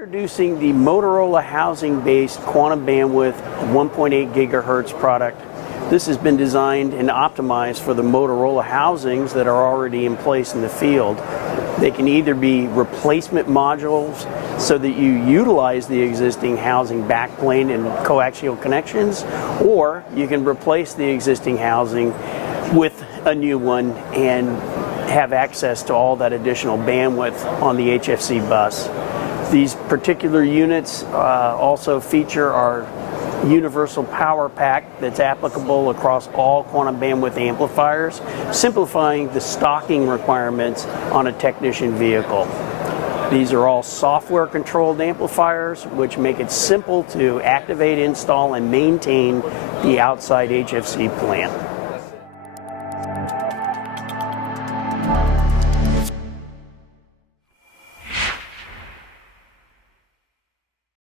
Introducing the Motorola housing-based quantum bandwidth 1.8 gigahertz product. This has been designed and optimized for the Motorola housings that are already in place in the field. They can either be replacement modules so that you utilize the existing housing backplane and coaxial connections, or you can replace the existing housing with a new one and have access to all that additional bandwidth on the HFC bus. These particular units also feature our universal power pack that's applicable across all quantum bandwidth amplifiers, simplifying the stocking requirements on a technician vehicle. These are all software controlled amplifiers, which make it simple to activate, install, and maintain the outside HFC plant.